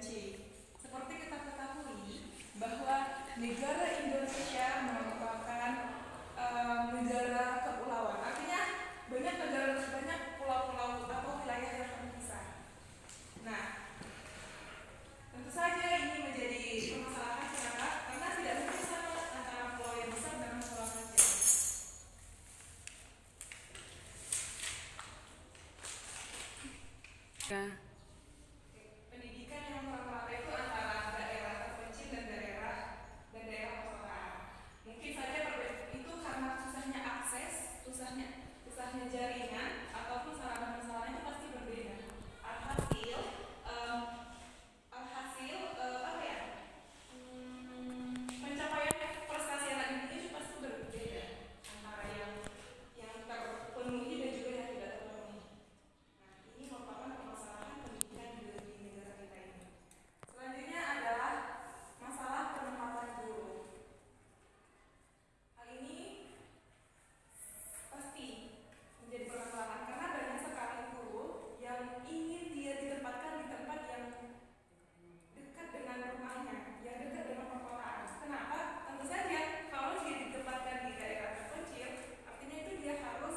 C. Seperti kita ketahui bahwa negara Indonesia merupakan negara kepulauan. Artinya banyak pulau-pulau atau wilayah yang terpisah. Nah, tentu saja ini menjadi permasalahan kenapa? Karena tidak mungkin sama antara pulau yang besar dan pulau kecil. Pendidikan yang merata itu antara daerah terpencil dan daerah perkotaan. Mungkin saja itu karena susahnya akses, susahnya jaringan ataupun sarana-sarana itu pasti berbeda. Alhasil apa ya? Pencapaian prestasi anak didik itu pasti berbeda antara yang terpenuhi dan juga yang tidak terpenuhi. Nah, ini merupakan permasalahan pendidikan di negara kita ini. Selanjutnya adalah masalah penempatan guru. Hal ini pasti menjadi permasalahan karena banyak sekali guru yang ingin dia ditempatkan di tempat yang dekat dengan rumahnya, yang dekat dengan perkotaan. Kenapa? Tentu saja kalau dia ditempatkan di daerah terpencil, artinya itu dia harus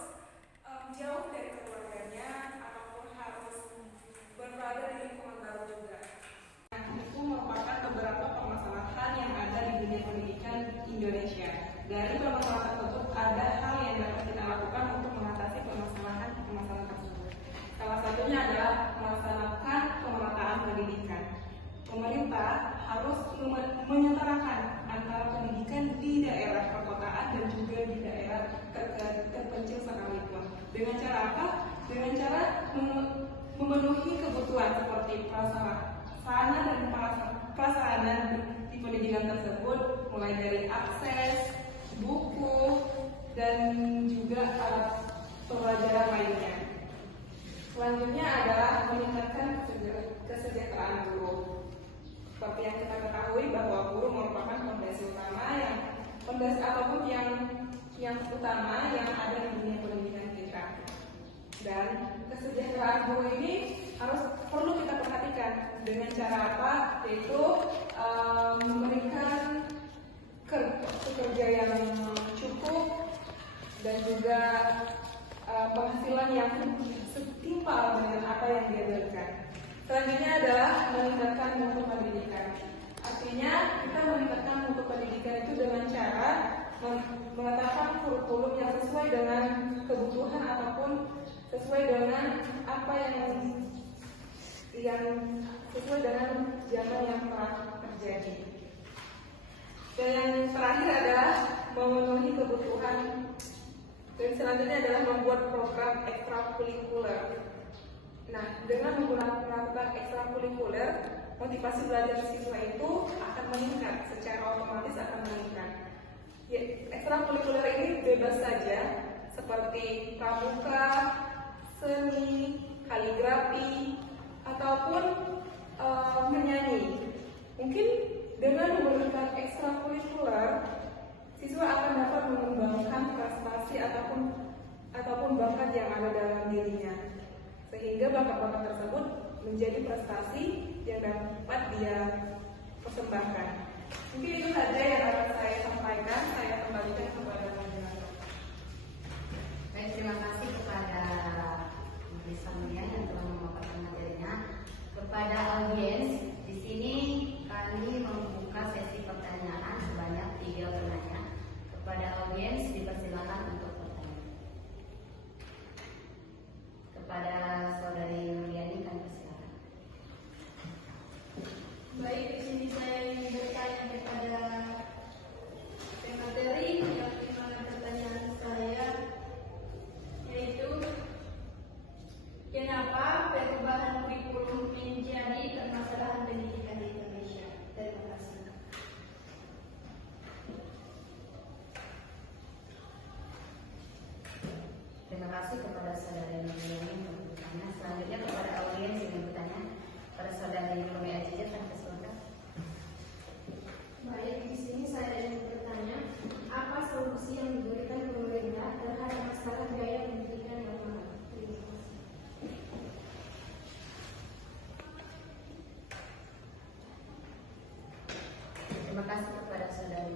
jauh dari keluarganya ataupun harus berada di lingkungan baru juga. Itu merupakan beberapa permasalahan yang ada di dunia pendidikan Indonesia. Dari permasalahan tersebut ada hal yang dapat kita lakukan untuk mengatasi permasalahan tersebut. Salah satunya adalah melaksanakan pemerataan pendidikan. Pemerintah harus menyetarakan antara pendidikan di daerah perkotaan dan juga di daerah terpencil sekalipun. Dengan cara apa? Dengan cara memenuhi kebutuhan seperti prasarana di pendidikan tersebut, mulai dari akses, buku, dan juga alat pembelajaran lainnya. Selanjutnya adalah meningkatkan kesejahteraan guru. Seperti yang kita ketahui bahwa guru merupakan fondasi utama yang utama yang ada di dunia pendidikan kita. Dan kesejahteraan guru ini perlu kita perhatikan dengan cara apa? Yaitu memberikan kerja yang cukup dan juga penghasilan yang setimpal dengan apa yang dia berikan. Selanjutnya adalah meningkatkan mutu pendidikan. Artinya kita meningkatkan mutu pendidikan itu dengan cara menetapkan kurikulum yang sesuai dengan kebutuhan ataupun sesuai dengan apa yang sesuai dengan zaman yang telah terjadi. Dan yang terakhir adalah memenuhi kebutuhan. Dan selanjutnya adalah membuat program ekstrakurikuler. Nah, dengan melakukan ekstrakurikuler, motivasi belajar siswa itu akan meningkat, secara otomatis akan meningkat. Ya, ekstrakurikuler ini bebas saja, seperti pramuka, seni, kaligrafi, ataupun menyanyi. Mungkin dengan memberikan ekstrakurikuler, siswa akan dapat mengembangkan prestasi ataupun bakat yang ada dalam dirinya, sehingga bakat-bakat tersebut menjadi prestasi yang dapat dia persembahkan. Mungkin itu saja yang akan saya sampaikan. Saya kembalikan kepada moderator. Baik, terima kasih kepada Ibu Samulia yang telah memaparkan materinya. Kepada audiens, di sini kami membuka sesi pertanyaan sebanyak 3 penanya. Kepada audiens dipersilakan untuk bertanya. Kepada Saudari Yuliani kami persilakan. Baik, di sini saya ingin bertanya kepada pemateri yang dimana pertanyaan saya yaitu kenapa perubahan kurikulum menjadi terima kasih kepada saudari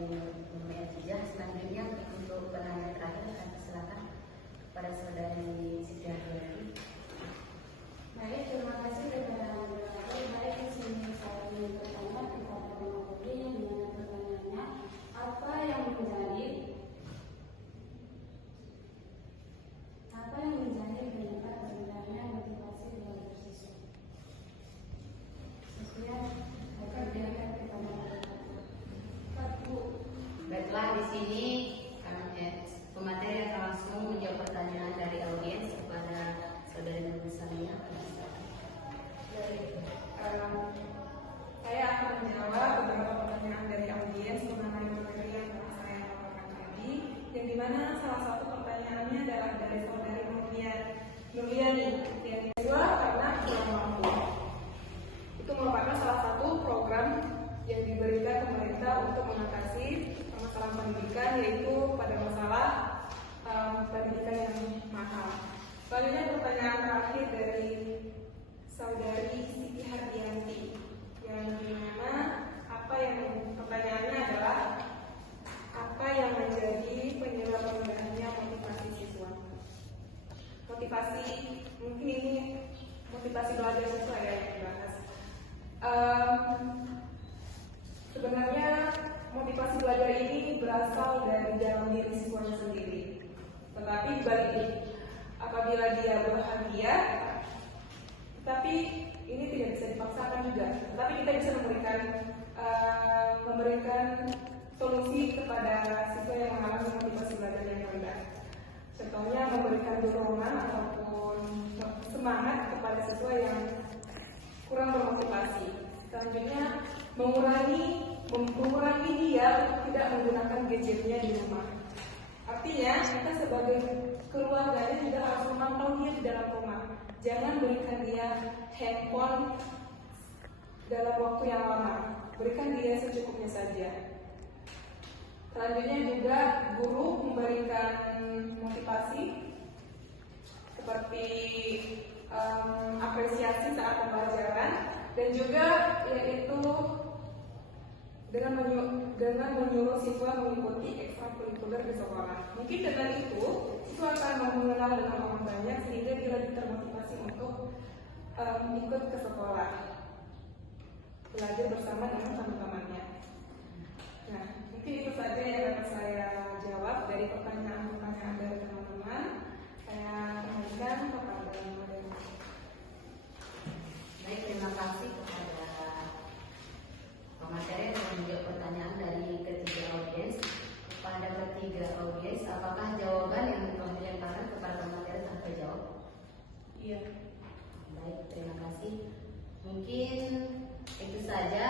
Mumi Atijah. Selanjutnya untuk penanya terakhir kami silakan kepada saudari Siti Hardiati. Baik, terima kasih kepada moderator. Baik, di sini saya ingin bertanya kepada Mumi yang dengan pertanyaannya, apa yang menjadi penyebab sebenarnya motivasi belajar siswa? Sekian, akan dilihat kepada moderator. Baiklah, di sini pemateri akan langsung menjawab pertanyaan dari audiens kepada saudari Mumi Sania. Saya akan menjawab beberapa pertanyaan dari audiens mengenai materi yang telah saya paparkan tadi, yang dimana salah satu pertanyaannya adalah dari saudari Nurliani yang kedua karena kurang mampu. Itu merupakan salah satu program yang diberikan pemerintah untuk mengatasi permasalahan pendidikan, yaitu pada masalah pendidikan yang mahal. Selanjutnya pertanyaan terakhir dari saudari Siti Hardianti yang dimana pertanyaannya adalah apa yang menjadi penyebab rendahnya motivasi siswa? Motivasi, mungkin ini motivasi belajar siswa ya yang dibahas. Sebenarnya motivasi belajar ini berasal dari dalam diri siswanya sendiri. Tetapi dibalik apabila dia berbahagia, tapi ini tidak bisa dipaksakan juga. Tetapi kita bisa memberikan solusi kepada siswa yang mengalami motivasi belajar yang rendah. Contohnya memberikan dorongan ataupun semangat kepada siswa yang kurang bermotivasi. Selanjutnya mengurangi dia untuk tidak menggunakan gadgetnya di rumah. Artinya kita sebagai keluarganya juga harus memantau dia di dalam rumah. Jangan berikan dia handphone dalam waktu yang lama. Berikan dia secukupnya saja. Selanjutnya juga guru memberikan motivasi seperti apresiasi saat pembelajaran, dan juga yaitu dengan menyuruh siswa mengikuti ekstrakurikuler di sekolah. Mungkin dengan itu siswa akan mengenal dengan orang banyak sehingga dia lebih termotivasi untuk ikut ke sekolah, belajar bersama dengan teman-temannya. Nah, mungkin itu saja yang dapat saya jawab dari pertanyaan-pertanyaan dari teman-teman. Saya kembalikan kepada moderator. Baik, terima kasih kepada pemateri yang menjawab pertanyaan dari ketiga audiens. Kepada ketiga audiens, apakah jawaban yang telah dilemparkan kepada pemateri telah terjawab? Iya. Baik, terima kasih. Mungkin itu saja